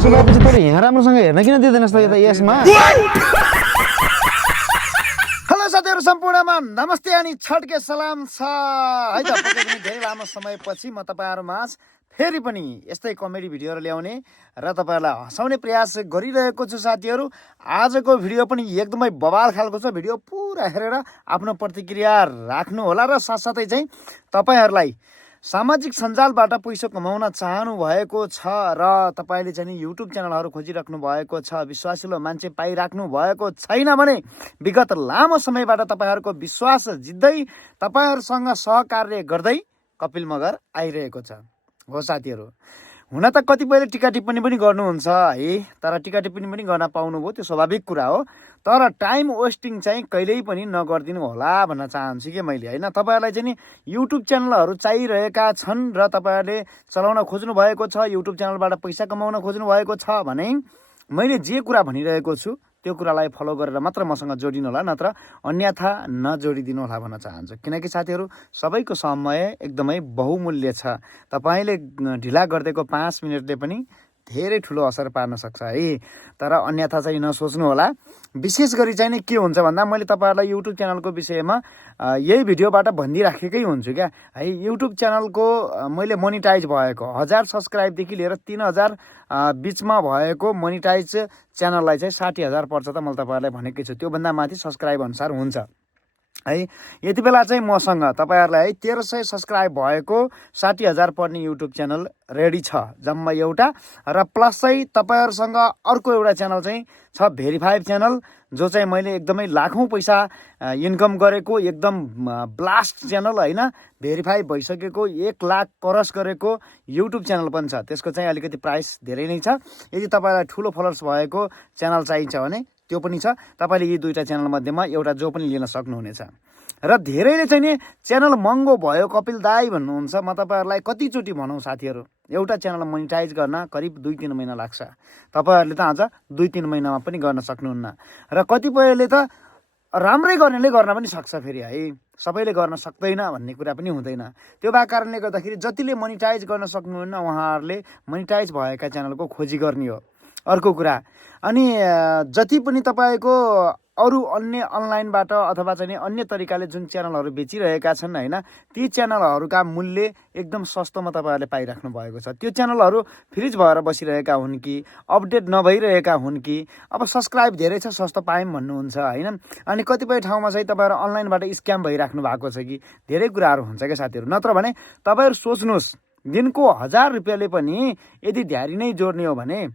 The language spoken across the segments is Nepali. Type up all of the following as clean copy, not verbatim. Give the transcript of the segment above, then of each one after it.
सुनेपछि तर यहाँ राम्रोसँग हेर्न किन दिँदैनस् त यसमा? हेलो साथीहरू सम्पूर्णमा नमस्ते अनि छड्के सलाम छ है त। पक्कै पनि धेरै लामो समयपछि म तपाईँहरूमा फेरि पनि यस्तै कमेडी भिडियोहरू ल्याउने र तपाईँहरूलाई हँसाउने प्रयास गरिरहेको छु साथीहरू। आजको भिडियो पनि एकदमै बवाल खालको छ। भिडियो पुरा हेरेर आफ्नो प्रतिक्रिया राख्नु होला र साथसाथै चाहिँ तपाईँहरूलाई सामाजिक सञ्जालबाट पैसा कमाउन चाहनु भएको छ र तपाईँले चाहिँ युट्युब च्यानलहरू खोजिराख्नु भएको छ, विश्वासिलो मान्छे पाइराख्नु भएको छैन भने विगत लामो समयबाट तपाईँहरूको विश्वास जित्दै तपाईँहरूसँग सहकार्य गर्दै कपिल मगर आइरहेको छ हो साथीहरू। हुन त कतिपयले टिका टिप्पणी पनि गर्नुहुन्छ है, तर टिका टिप्पणी पनि गर्न पाउनुभयो त्यो स्वाभाविक कुरा हो। तर टाइम वेस्टिङ चाहिँ कहिल्यै पनि नगरिदिनु होला भन्न चाहन्छु कि मैले होइन। तपाईँहरूलाई चाहिँ नि युट्युब च्यानलहरू चाहिरहेका छन् र तपाईँहरूले चलाउन खोज्नु भएको छ, युट्युब च्यानलबाट पैसा कमाउन खोज्नु भएको छ भने मैले जे कुरा भनिरहेको छु त्यो कुरालाई फलो गरेर मात्र मसँग जोडिनु होला, नत्र अन्यथा नजोडिदिनु होला भन्न चाहन्छु। किनकि साथीहरू सबैको समय एकदमै बहुमूल्य छ। तपाईँले ढिला गरिदिएको 5 मिनटले पनि धेरै ठुलो असर पार्न सक्छ है। तर अन्यथा चाहिँ नसोच्नु होला। विशेष गरी चाहिँ नि के हुन्छ भन्दा मैले तपाईँहरूलाई युट्युब च्यानलको विषयमा यही भिडियोबाट भनिदिइराखेकै हुन्छु क्या है। युट्युब च्यानलको मैले मोनिटाइज भएको 1000 सब्सक्राइबदेखि लिएर 3000 बिचमा भएको मोनिटाइज च्यानललाई चाहिँ 60,000 पर्छ त मैले तपाईँहरूलाई भनेकै छु। त्योभन्दा माथि सब्सक्राइब अनुसार हुन्छ है। यति बेला चाहिँ मसँग तपाईँहरूलाई है 1300 सब्सक्राइब भएको 60,000 पर्ने युट्युब च्यानल रेडी छ जम्मा एउटा, र प्लस चाहिँ तपाईँहरूसँग अर्को एउटा च्यानल चाहिँ छ भेरिफाइड च्यानल, जो चाहिँ मैले एकदमै लाखौँ पैसा इन्कम गरेको एकदम ब्लास्ट च्यानल होइन। भेरिफाई भइसकेको 1 लाख क्रस गरेको युट्युब च्यानल पनि छ। त्यसको चाहिँ अलिकति प्राइस धेरै नै छ। यदि तपाईँलाई ठुलो फलोवर्स भएको च्यानल चाहिन्छ भने त्यो पनि छ। तपाईँले यी दुईवटा च्यानल मध्येमा एउटा जो पनि लिन सक्नुहुनेछ। र धेरैले चाहिँ नि च्यानल महँगो भयो कपिल दाई भन्नुहुन्छ। म तपाईँहरूलाई कतिचोटि भनौँ साथीहरू, एउटा च्यानल मोनिटाइज गर्न करिब 2-3 महिना लाग्छ। तपाईँहरूले त आज 2-3 महिनामा पनि गर्न सक्नुहुन्न। र कतिपयले त राम्रै गर्नेले गर्न पनि सक्छ फेरि है, सबैले गर्न सक्दैन भन्ने कुरा पनि हुँदैन। त्यो भएको कारणले गर्दाखेरि जतिले मोनिटाइज गर्न सक्नुहुन्न उहाँहरूले मोनिटाइज भएका च्यानलको खोजी गर्ने हो। अर्को कुरा अनि जति पनि तपाईँको अरू अन्य अनलाइनबाट अथवा चाहिँ अन्य तरिकाले जुन च्यानलहरू बेचिरहेका छन् होइन, ती च्यानलहरूका मूल्य एकदम सस्तोमा तपाईँहरूले पाइराख्नु भएको छ। त्यो च्यानलहरू फ्रिज भएर बसिरहेका हुन् कि अपडेट नभइरहेका हुन् कि अब सब्सक्राइब धेरै छ सस्तो पायौँ भन्नुहुन्छ होइन। अनि कतिपय ठाउँमा चाहिँ तपाईँहरू अनलाइनबाट स्क्याम भइराख्नु भएको छ कि धेरै कुराहरू हुन्छ क्या साथीहरू। नत्र भने तपाईँहरू सोच्नुहोस्, दिनको 1000 रुपियाँले पनि यदि ध्यारी नै जोड्ने हो भने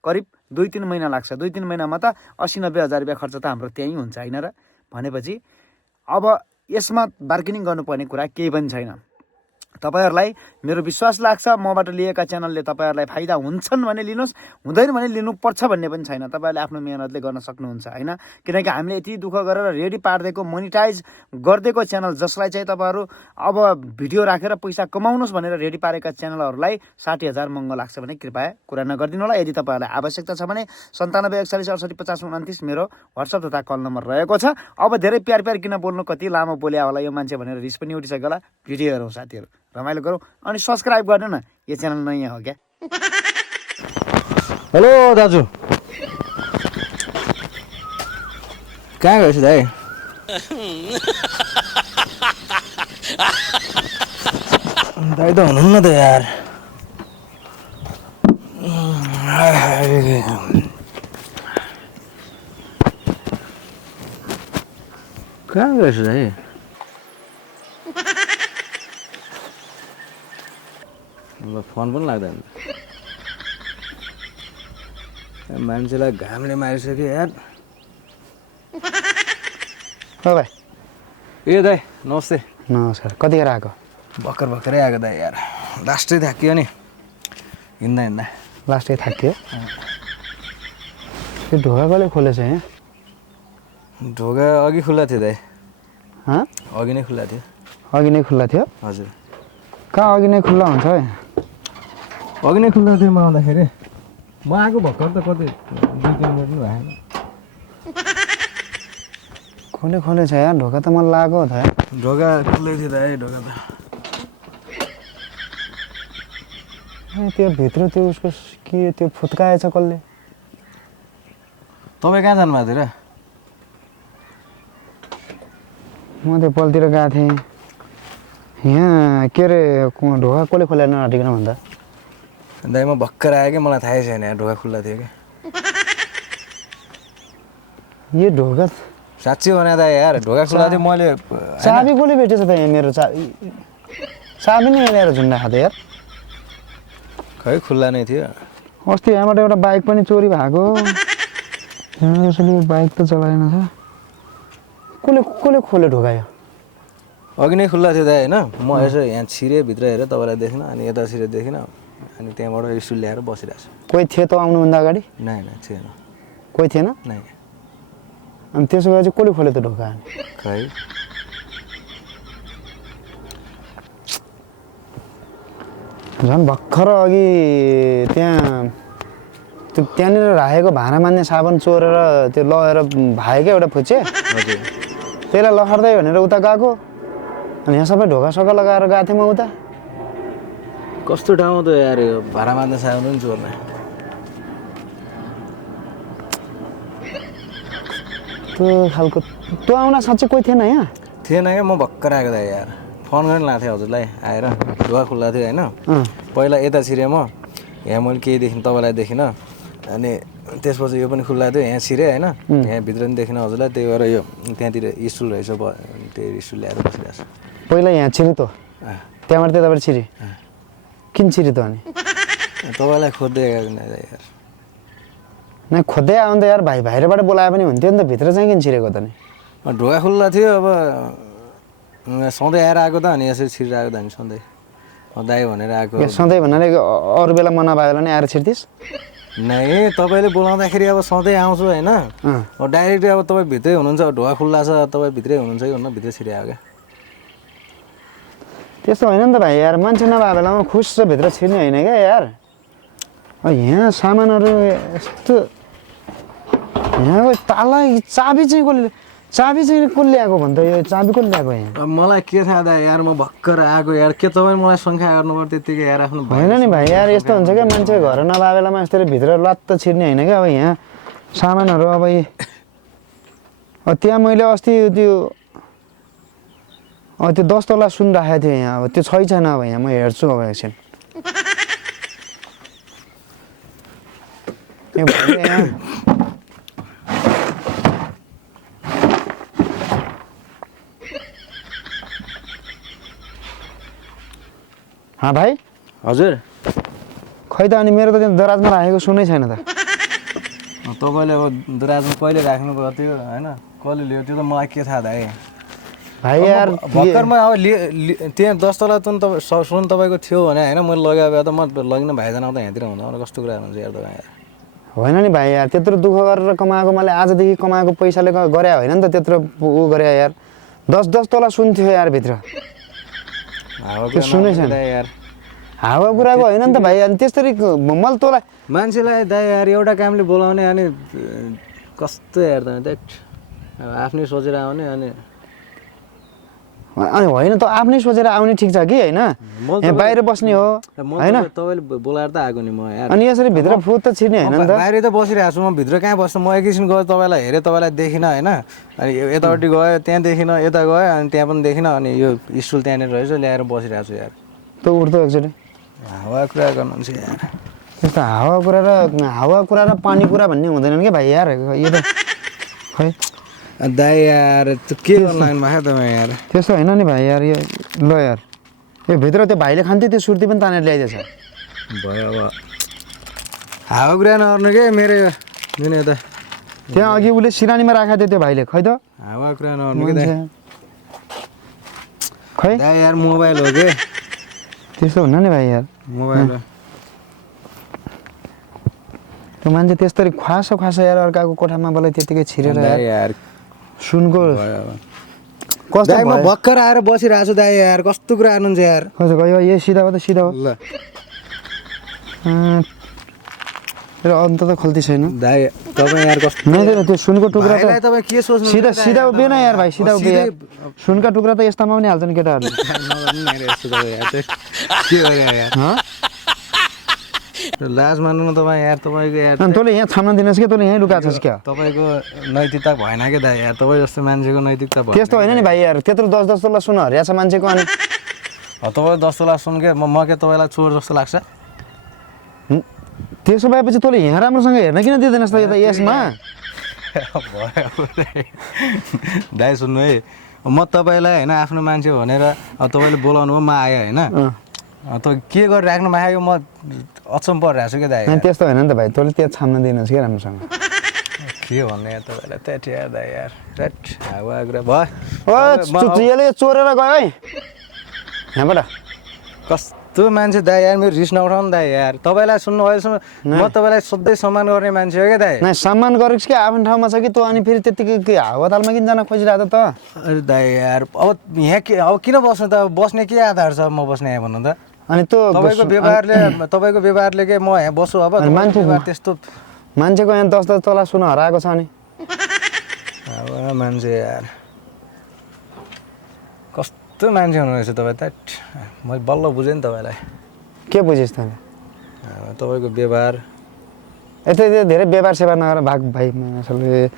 करिब 2-3 महिना लाग्छ। 2-3 महिनामा त 80-90 हजार रुपियाँ खर्च त हाम्रो त्यहीँ हुन्छ होइन र। भनेपछि अब यसमा बार्गेनिङ गर्नुपर्ने कुरा केही पनि छैन। तपाईँहरूलाई मेरो विश्वास लाग्छ मबाट लिएका च्यानलले तपाईँहरूलाई फाइदा हुन्छन् भने लिनुहोस्, हुँदैन भने लिनुपर्छ भन्ने पनि छैन। तपाईँहरूले आफ्नो मेहनतले गर्न सक्नुहुन्छ होइन। किनकि हामीले यति दुःख गरेर रेडी पारिदिएको मोनिटाइज गरिदिएको च्यानल जसलाई चाहिँ तपाईँहरू अब भिडियो राखेर पैसा कमाउनुहोस् भनेर रेडी पारेका च्यानलहरूलाई 60,000 महँगो लाग्छ भने कृपया कुरा नगरिदिनु होला। यदि तपाईँहरूलाई आवश्यकता छ भने 97 41 68 50 29 मेरो व्हाट्सएप तथा कल नम्बर रहेको छ। अब धेरै प्यार किन बोल्नु, कति लामो बोल्या होला यो मान्छे भनेर रिस पनि उठिसक्यो होला। भिडियो हेरौँ साथीहरू, रमाइलो गरौँ अनि सब्सक्राइब गर्नु न, यो च्यानल नयाँ हो क्या। हेलो दाजु, कहाँ गएछु दाइ? दाइ त हुनुहुन्न त यार। कहाँ गएछु दाइ? फोन पनि लाग्दैन। मान्छेलाई घामले मारिसक्यो यार। हो भाइ। ए दाइ नमस्ते। नमस्कार। कतिखेर आएको? भर्खरै आएको दाइ यार। लास्टै थाकियो नि हिँड्दा। लास्टै थाकियो? त्यो ढोका कसले खोलेछ यहाँ? ढोका अघि खुल्ला थियो दाइ। अघि नै खुल्ला थियो। अघि नै खुल्ला थियो? हजुर। कहाँ अघि नै खुल्ला हुन्छ है? अघि नै खुल्ला थियो म आउँदाखेरि। म आएको भर्खर त कति 2-3 मिनट पनि भएन। खोले छ यार ढोका त मलाई लाग्यो त। ढोका खुल्लै थियो दाइ। ढोका त त्यो भित्र त्यो उसको के त्यो फुत्काएछ कसले? तपाईँ कहाँ जानुभएको थियो र? म त्यो पलतिर गएको थिएँ। यहाँ के अरे ढोका कसले खोलेर नआटिकन भन्दा? दाइ म भर्खर आएँ कि मलाई थाहै छैन यहाँ ढोका खुल्ला थियो कि। यो ढोका साँच्ची भने दाइ यार ढोका खुल्ला थियो मैले। चाबी कसले भेटेछ त यहाँ मेरो चाबी नै ल्याएर झुन्डा खाँदै यार। खै खुल्ला नै थियो। अस्ति यहाँबाट एउटा बाइक पनि चोरी भएको। यसले बाइक त चलाएन छ। कसले खोले ढोका यो? अघि नै खुल्ला थियो दाइ होइन। म यसो यहाँ छिरेँ भित्र हेरेँ तपाईँलाई देखिनँ अनि यता छिरेँ देखिनँ अनि त्यहाँबाट स्टुल ल्याएर बसिरहेको छु। कोही थियो त आउनुभन्दा अगाडि? नै थिएन। कोही थिएन? नै। अनि त्यसो भए चाहिँ कसले खोले त ढोका? खै झन् भर्खर अघि त्यहाँनिर राखेको भाँडा मान्ने साबुन चोरेर त्यो लगेर भायो क्या एउटा फुच्चे। हजुर। त्यसलाई लखर्दै भनेर उता गएको अनि यहाँ सबै ढोका सका लगाएर गएको थिएँ म उता। कस्तो ठाउँ त यार यो भाडा मार्ने साबुन पनि चोर्ने। त्यो खालको त्यो आउन साँच्चै कोही थिएन यहाँ? थिएन क्या म भर्खर आएको दाइ यार। फोन गरेर लाएको थिएँ हजुरलाई आएर ढोका खुल्ला थियो होइन। पहिला यता छिरेँ म यहाँ मैले केही देखिनँ तपाईँलाई देखिनँ अनि त्यसपछि यो पनि खुल्ला थियो यहाँ छिरेँ होइन। यहाँ भित्र पनि देखिनँ हजुरलाई त्यही भएर यो त्यहाँतिर स्टुल रहेछ त्यही स्टुल ल्याएर बसिरहेको छु। पहिला यहाँ छिरे त त्यहाँबाट त्यताबाट छिरे किन छिरे त अनि? तपाईँलाई खोज्दै आएको यार। नै खोज्दै आउँदा यार भाइ बाहिरबाट बोलाए पनि हुन्थ्यो नि त भित्र चाहिँ किन छिरेको त नि? ढोका खुल्ला थियो अब सधैँ आएर आएको त अनि यसरी छिरिरहेको त अनि सधैँ दाइ भनेर आएको। सधैँ भनेर अरू बेला मना भयो भने आएर छिर्थिस्? नै तपाईँले बोलाउँदाखेरि अब सधैँ आउँछु होइन। अब डाइरेक्ट अब तपाईँ भित्रै हुनुहुन्छ ढोका खुल्ला छ तपाईँ भित्रै हुनुहुन्छ कि भन्नु भित्रै छिरिआयो क्या। त्यस्तो होइन नि त भाइ यार मान्छे नभए बेलामा खुस भित्र छिर्ने होइन क्या यार। यहाँ सामानहरू यस्तो यहाँको ताला चाबी चाहिँ कसले ल्याएको भन्छ? यो चाबी कसले ल्याएको यहाँ? अब मलाई के थाहा दाइ यार म भर्खर आएको यार के तपाईँ मलाई शङ्का गर्नुपर्छ त्यत्तिकै यार आफ्नो होइन नि भाइ यार यस्तो हुन्छ क्या मान्छे घर नभए बेलामा यस्तरी भित्र लत्त छिर्ने होइन क्या। अब यहाँ सामानहरू अब त्यहाँ मैले अस्ति त्यो 10 तला सुन राखेको थिएँ यहाँ। अब त्यो छैन अब यहाँ म हेर्छु अब एकछिन। भाइ हजुर खै त अनि मेरो त त्यहाँ दराजमा राखेको सुनै छैन त। तपाईँले अब दराजमा कहिले राख्नु पर्थ्यो होइन कसले ल्यायो त्यो त मलाई के थाहा दाइ। भाइ यार भर्खरमा अब त्यहाँ 10 तला सुन तपाईँको थियो भने होइन मैले लगाएको भए त म लगिन भाइजना आउँदा यहाँतिर हुँदा मलाई कस्तो कुरा हुन्छ यार तपाईँ यार। होइन नि भाइ यार त्यत्रो दुःख गरेर कमाएको मैले आजदेखि कमाएको पैसाले गरे होइन नि त त्यत्रो ऊ गरे यार। 10 तला सुन थियो यार भित्र। त्यो सुनै छैन यार। हावा कुराको होइन नि त भाइ। अनि त्यस्तरी मैले तँलाई मान्छेलाई दाइ यार एउटा कामले बोलाउने अनि कस्तो यार त आफ्नै सोचेर आउने अनि होइन त आफ्नै सोचेर आउने ठिक छ कि होइन। यहाँ बाहिर बस्ने हो होइन तपाईँले बोलाएर त आएको नि म यार। अनि यसरी भित्र फुट त छिर्ने होइन नि त। बाहिर त बसिरहेको छु म भित्र कहाँ बस्छु म एकैछिन गएँ तपाईँलाई हेरेँ तपाईँलाई देखिनँ होइन अनि यतापट्टि गएँ त्यहाँ देखिनँ यता गएँ अनि त्यहाँ पनि देखिनँ अनि यो स्टुल त्यहाँनिर रहेछ ल्याएर बसिरहेको छु यार। त उठ्दो एकचोटि हावा कुरा गर्नुहुन्छ यार। त्यस्तो हावा कुरा र पानी कुरा भन्ने हुँदैनन् क्या भाइ यार। यो त खै दाइ यार त्यो के गर्नु लाग्नु भएको तपाईँ यार। त्यस्तो होइन नि भाइ यार। यो ल यार यो भित्र त्यो भाइले खान्थ्यो त्यो सुर्ती पनि तानेर ल्याइदिएछ भयो। अब हावा कुरा नगर्नु के मेरो जुन यता त्यहाँ अघि उसले सिरानीमा राखेको थियो त्यो भाइले खै त हावा कुरा नगर्नु कि दाइ। खै दाइ यार मोबाइल हो के त्यस्तो हुन्न नि भाइ यार। मोबाइल हो त्यो मान्छे त्यस्तरी खुवासो यार अर्काको कोठामा बोलाइ त्यतिकै छिरेर यार सुनको कस्तो दाइ म भर्खर आएर बसिरहेको छु दाइ यार कस्तो कुरा गर्नुहुन्छ यार। कसो गयो यो सिधा हो त सिधा हो ल अन्त त खल्ती छैन दाइ तपाईँ यार कस्तो नदिएर त्यो सुनको टुक्रा त तपाईँ के सोच्नु सिधा उभिएन यार भाइ सिधा उभिए सुनका टुक्रा त यस्तामा पनि हाल्छन् केटाहरूले। के गरे यार लाज मान्नु न तपाईँ यार तपाईँको यार अनि तँले यहाँ छाम्न दिनुहोस् कि तँले यहीँ लुकाएको छस् क्या तपाईँको नैतिकता भएन क्या दाइ यार तपाईँ जस्तो मान्छेको नैतिकता भयो त्यस्तो होइन नि भाइ यार त्यत्रो 10 तोला सुन हरिया छ मान्छेको अनि तपाईँ 10 तोला सुन के म के तपाईँलाई चोर जस्तो लाग्छ त्यसो भएपछि तँले यहाँ राम्रोसँग हेर्न किन दिँदैनस् त यता यसमा दाइ सुन्नु है म तपाईँलाई होइन आफ्नो मान्छे भनेर तपाईँले बोलाउनु भयो म आएँ होइन तपाईँ के गरिराख्नु मागेको म अचम्म परिरहेको छु क्या दाइ त्यस्तो होइन नि त भाइ तँले त्यहाँ छाम्न दिनुहोस् कि राम्रोसँग के भन्ने यार तपाईँलाई त्यहाँ यार दाइ यार त्यट हावा कुरा भयो यसले चोरेर गयो है यहाँबाट कस्तो मान्छे दाइ यार मेरो रिस नउठाउनु दाइ यार तपाईँलाई सुन्नु अहिलेसम्म म तपाईँलाई सधैँ सम्मान गर्ने मान्छे हो क्या दाइ नै सम्मान गरेको कि आफ्नो ठाउँमा छ कि तँ अनि फेरि त्यत्तिकै हावातालमा किन जान खोजिरहेको त अरे दाइ यार अब यहाँ के अब किन बस्नु त बस्ने के आधार छ म बस्ने यहाँ भन्नु त अनि तँ तपाईँको व्यवहारले के म यहाँ बस्छु अब त्यस्तो मान्छेको यहाँ 10 तोला सुन हराएको छ अनि अब मान्छे यार कस्तो मान्छे हुनुहुनेछ तपाईँ त मैले बल्ल बुझेँ नि तपाईँलाई के बुझिस् तँले तपाईँको व्यवहार यतै धेरै व्यवहार सेवा नगर भाग भाइ असलले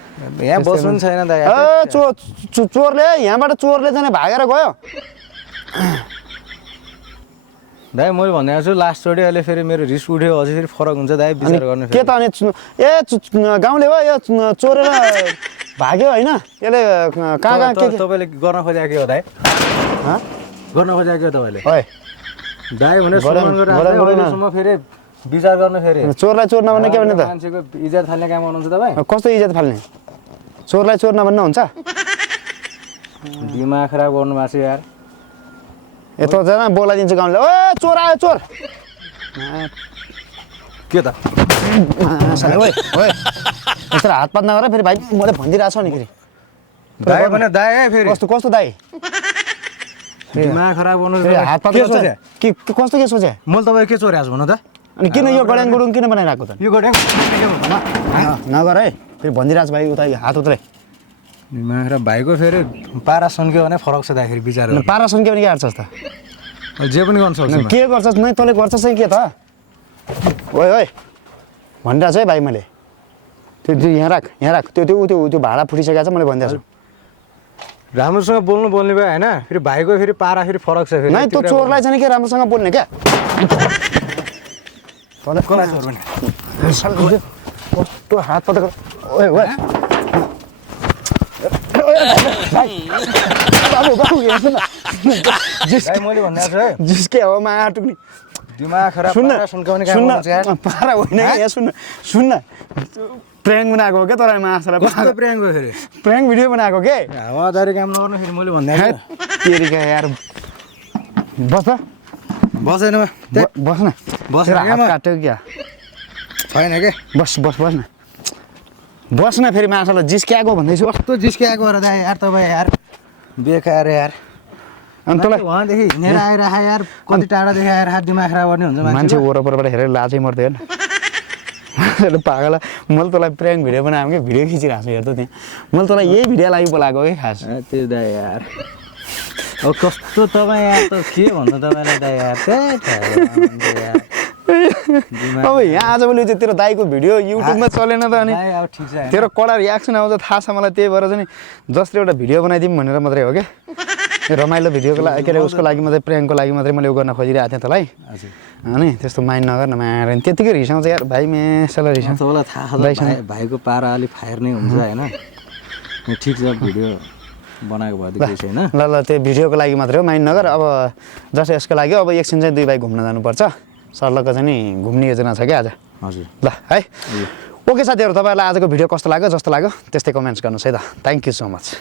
यहाँ बस्नु छैन दाइ चोरले यहाँबाट चोरले जाने भागेर गयो दाइ मैले भनिदिएको छु लास्टचोटि अहिले फेरि मेरो रिस उठ्यो अझै फेरि फरक हुन्छ दाइ विचार गर्नु के त अनि गाउँले हो यो चोरेर भाग्यो होइन यसले कहाँ के तपाईँले गर्न खोजेको के हो दाइ गर्न खोजेको के हो तपाईँले दाइ भने सम्म फेरि विचार गर्नु फेरि चोरलाई चोर नभन्ने के भन्ने त मान्छेको इज्जत फाल्ने काम गर्नुहुन्छ तपाईँ कस्तो इज्जत फाल्ने चोरलाई चोर नभन्न हुन्छ दिमाग खराब गर्नु भएको छ यार यत्रो जना बोलाइदिन्छ गाउँले ओ चोर आयो चोर के त यस्तो हातपात नगर फेरि भाइ मैले भनिदिरहेको छु नि फेरि दाइ भने दाइ है फेरि कस्तो कस्तो दाइ दिमाग खराब गर्नु हातपात के सोचे के कस्तो के सोचे मैले तपाईँ के चोरेको छु भन्नु त अनि किन यो गड्याङ गुडुङ किन बनाइरहेको त यो गड्याङ नगर है फेरि भनिदिरहेको छु भाइ उता हात उत्रै दिमाग खराब भाइको फेरि पारा सन्क्यो भने फरक छ दाइ फेरि विचार पारा सन्क्यो भने के हार्छस् त जे पनि गर्नु सक्छु के गर्छस् नै तँले गर्छस् है के त ओए ओए भनिरहेको छु है भाइ मैले त्यो यहाँ राख त्यो भाडा फुटिसकेको छ मैले भनिदिएको छु राम्रोसँग बोल्ने भयो होइन फेरि भाइको फेरि पारा फेरि फरक छ फेरि नै त्यो चोरलाई चाहिँ के राम्रोसँग बोल्ने क्या कसलाई चोर भने कस्तो हात पत्ता ओए ओए बाबु मैले भनिरहेको छु जिसके हावामा आटुक्ने दिमाग खराब सुन्न पारा होइन यहाँ सुन्न प्र्याङ्क बनाएको हो क्या तर माछालाई प्र्याङ्क भयो फेरि प्र्याङ्क भिडियो बनाएको के हावादारी काम नगर्नु फेरि मैले भनिदिएको तेरिका यार बस त बसेन बस न बसेर हात काट्यो क्या छैन के बस न फेरि माछालाई जिस्क्याएको भन्दैछु कस्तो जिस्क्याएको र दाइ यार तपाईँ यार बेकार यार अनि तँलाई उहाँदेखि हिँडेर आइरह यार कति टाढादेखि आएर दिमाग खराब गर्ने हुन्छ मान्छे वरपरबाट हेरेर लाजै मर्दैन पागल मैले तँलाई प्र्याङ्क भिडियो बनाएको कि भिडियो खिचिरहेको छु हेर त त्यहाँ मैले तँलाई यही भिडियो लागि बोलाएको कि खास त्यो दाइ यार अब कस्तो तपाईँ यार त के भन्नु तपाईँलाई दाइ यार अब यहाँ आजभोलि चाहिँ तेरो दाइको भिडियो युट्युबमा चलेन त अनि तेरो कडा रियाक्सन आउँछ थाहा छ मलाई त्यही भएर चाहिँ जसले एउटा भिडियो बनाइदिउँ भनेर मात्रै हो क्या रमाइलो भिडियोको लागि के अरे उसको लागि मात्रै प्र्याङ्कको लागि मात्रै मैले उ गर्न खोजिरहेको थिएँ तँलाई अनि त्यस्तो माइन्ड नगर न माएर त्यतिकै रिसाउँछ यार भाइ मेसलाई रिसाउँछ तपाईँलाई थाहा छ भाइको पारा अलिक फायर नै हुन्छ होइन ठिक छ भिडियो बनाएको भएदेखि छैन ल त्यो भिडियोको लागि मात्रै हो माइन्ड नगर अब जस्ट यसको लागि अब एकछिन चाहिँ 2 भाइ घुम्न जानुपर्छ सर्लक्क चाहिँ नि घुम्ने योजना छ क्या आज हजुर ल है ओके साथीहरू तपाईँहरूलाई आजको भिडियो कस्तो लाग्यो जस्तो लाग्यो त्यस्तै कमेन्ट्स गर्नुहोस् है त थ्याङ्क यू सो मच